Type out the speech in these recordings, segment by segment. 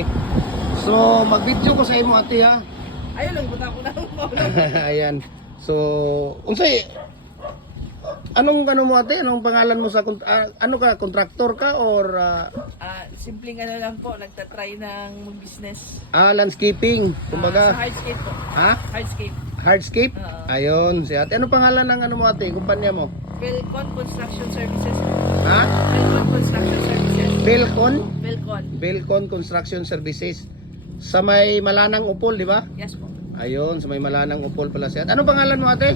ate. So, mag-video ko sa imo ate ha. Ayun lang, buta ko na. Ayan. So, unsay anong ano mo ate? Anong pangalan mo sa ano ka, contractor ka or Simpleng ano lang po, nagtatry ng mag-business. landscaping, kumbaga. Sa hardscape po. Ha? Hardscape. Hardscape? Oo. Ayun, si ate. Ano pangalan ng ano mo ate, kumpanya mo? Belcon Construction Services. Ha? Belcon Construction Services. Belcon? Belcon. Belcon Construction Services. Sa may Malanang Upol, di ba? Yes po. Ayun, sa may Malanang Upol pala siya. Ano pangalan mo ate?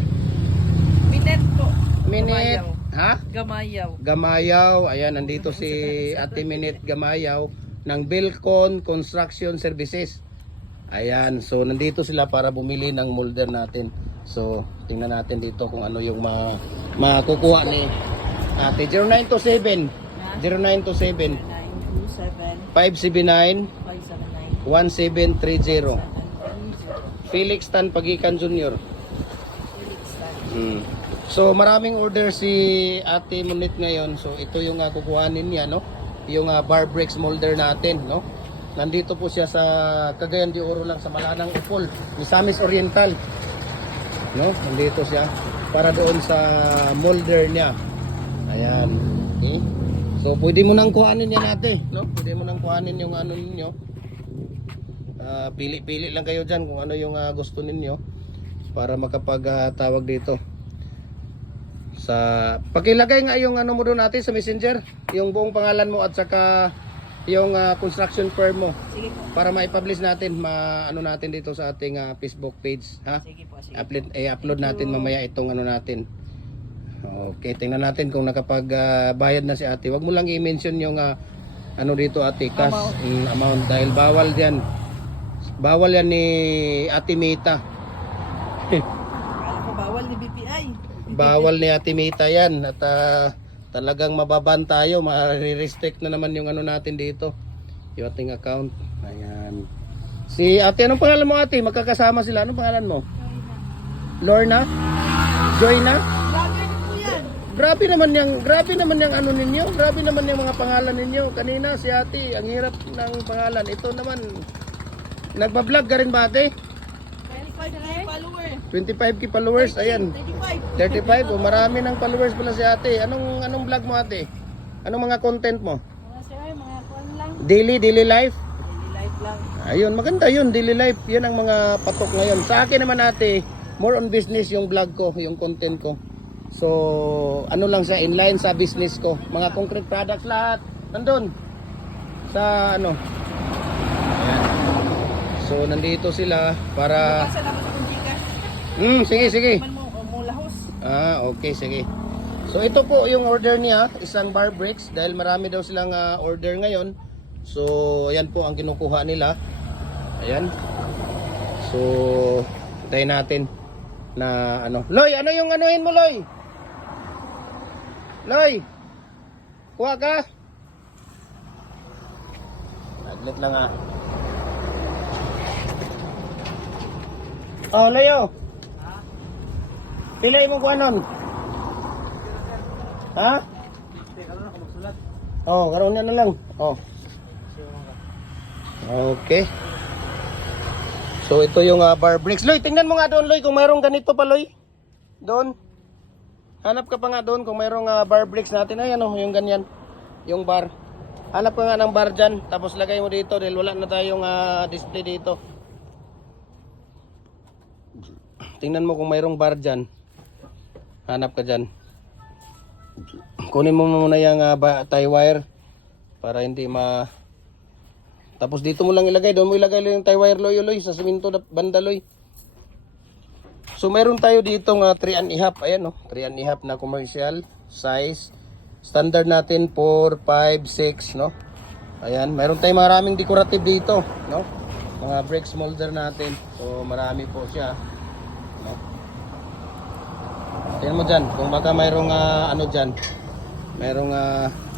Minet po. Minute. Gamayaw. Ha? Gamayaw. Gamayaw. Ayan, nandito si Ate Minute Gamayaw ng Belcon Construction Services. Ayan, so nandito sila para bumili ng molder natin. So, tingnan natin dito kung ano yung makukuha ni Ate. 0927 0927 927 579 579 1730 Felix Tan Pagikan Jr. So maraming order si Ate Munit ngayon. So ito yung kukuhanin niya, no? Yung bar bricks molder natin, no? Nandito po siya sa Cagayan de Oro lang, sa Malanang Upol, Misamis Oriental. No? Nandito siya para doon sa molder niya. Ayan. Okay? So pwede mo nang kuhanin yan ate, no? Pwede mo nang kuhanin yung ano ninyo. Pili-pili lang kayo dyan kung ano yung gusto ninyo para makapag-tawag dito. Sa pakilagay nga yung ano mo doon natin sa Messenger, yung buong pangalan mo at saka yung construction firm mo. Sige po. Para ma-publish natin, ano natin dito sa ating Facebook page, ha? Sige po. Sige. Upload natin mamaya itong ano natin. Okay, tingnan natin kung nakapag-bayad na si ate. Wag mo lang i-mention yung ano dito ate, cash amount dahil bawal diyan. Bawal yan ni Ate Mita. Alam ko bawal ni BPI. Bawal ni Ate Mita yan. At talagang mababan tayo. Ma-restrict na naman yung ano natin dito. Yung ating account. Ayan. Si ate, anong pangalan mo ate? Magkakasama sila. Anong pangalan mo? Lorna? Joyna? Bagay po yan. Grabe naman yung ano ninyo. Grabe naman yung mga pangalan ninyo. Kanina si ate, ang hirap ng pangalan. Ito naman, nagbablog ka rin ba ate? 25K follower. 25k followers, ayan. 35. 35, marami ng followers pala si ate. Anong vlog mo ate? Anong mga content mo? Mga sir, mga kuwan lang. Daily life? Daily life lang. Ayun, maganda yun, daily life. Yan ang mga patok ngayon. Sa akin naman ate, more on business yung vlog ko, yung content ko. So, ano lang siya, inline sa business ko. Mga concrete products lahat. Nandun. Sa ano. Ayan. So, nandito sila para... Bukasa naman sa Gcash. Sige. Man mo lahos. Okay, sige. So, ito po yung order niya, isang bar bricks. Dahil marami daw silang order ngayon. So, ayan po ang kinukuha nila. Ayan. So, tayo natin na ano. Loy, ano yung anuhin mo, Loy? Loy, kuha ka. Naglit lang Oh, Leo. Pilay mo kung anon. Ha? Oh, karoon na lang. Oh. Okay. So ito yung bar bricks. Loy, tingnan mo nga doon, Loy, kung mayroong ganito pa, Loy. Doon. Hanap ka pa nga doon kung mayroong bar bricks natin. Ayan oh, yung ganyan. Yung bar. Hanap ka nga ng bar dyan. Tapos lagay mo dito dahil wala na tayong display dito. Tingnan mo kung mayroong bar dyan. Hanap ka dyan. Kunin mo muna yung tie wire para hindi Tapos dito mo lang ilagay. Doon mo ilagay yung tie wire, Loy, sa siminto na banda, Loy. So mayroon tayo dito 3.5. Ayan oh, 3.5 na commercial size. Standard natin 4, 5, 6, no? Ayan, mayroon tayong maraming decorative dito, no? Mga bricks molder natin. So marami po siya. No? Tingnan mo dyan, kung baka mayroong ano dyan. Mayroong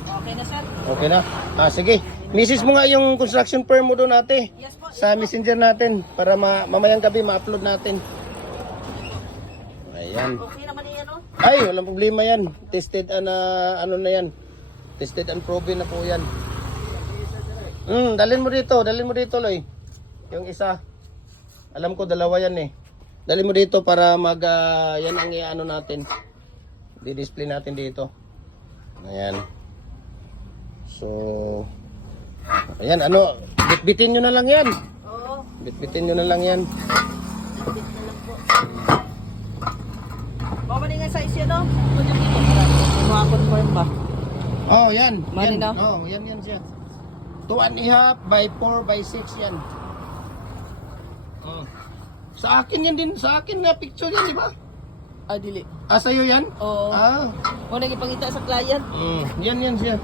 Okay na, sir. okay na? Sige. Message mo nga yung construction firm mo doon ate. Yes po. Sa messenger natin para mamayang gabi ma-upload natin. Ayan. Okay naman yan, no? Ay, walang problema yan. Tested ano na yan. Tested and proven na po yan. Dalhin mo dito, Loy. Yung isa. Alam ko dalawa yan eh. Dalhin mo dito para yan ang iano natin. Di-display natin dito. Ayan. So, ayan, bitbitin nyo na lang yan. Oo. Bitbitin nyo na lang yan. Bit na lang po. Mamaling nga size yan, no? Kung yung dito, para ma-confirm ba? Oh, yan. Mali Yan. na? Oh, yan siya. 2.5 by 4 by 6 yan. Oh. Sa akin yan din, sa akin na picture yan, di ba? Ah, dili. Ah, sa'yo yan? Oo. Ah. Kung nagipangita sa client. Yan siya.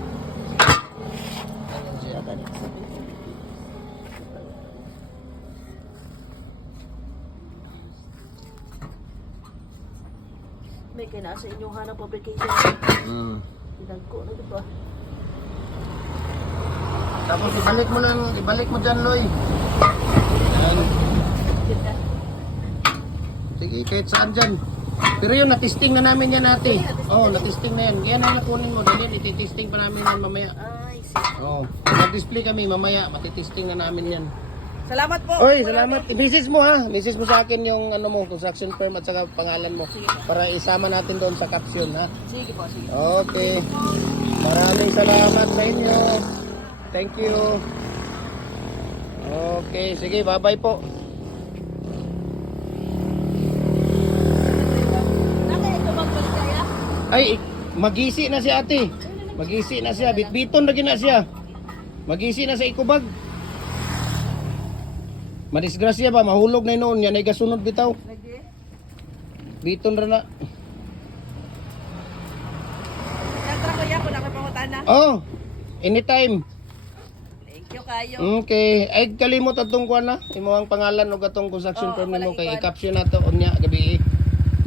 May kaya nasa inyong hanap publication. Pinagko na dito ah. Tapos ibalik mo dyan, Loy. Yan. Kita. Sige, kahit saan dyan. Pero yun, natisting na namin yan ate. Oo, natisting na yan. Yan ang nakunin mo. Dali, ititesting pa namin yan mamaya. Ay, sige. Oo. Mag-display kami mamaya. Matitesting na namin yan. Salamat po. Oy, salamat. I-message mo ha. Message mo sa akin yung construction firm at saka pangalan mo. Para isama natin doon sa caption ha. Sige po, sige. Okay. Maraming salamat sa inyo. Thank you. Okay, sige, bye-bye po. Nakaya ito magbalik kaya? Ay, magisi na si ate. Magisi na siya. Bitbiton na gina siya. Magisi na sa ikubag. Madisgrasya ba? Mahulog na noon. Yan ay gasunod bitaw. Lagi. Biton ra na. Nagtra ko yan kung nakipangutan na. Oh, anytime. Thank you kayo. Okay. Ay, kalimot atong kuha na. Imo ang pangalan o gatong construction Oo, firm nimo wala kay ipan. i-caption na to unya gabi.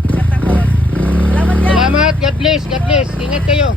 Katakot. Salamat yan. Salamat. God bless. God bless. Ingat kayo.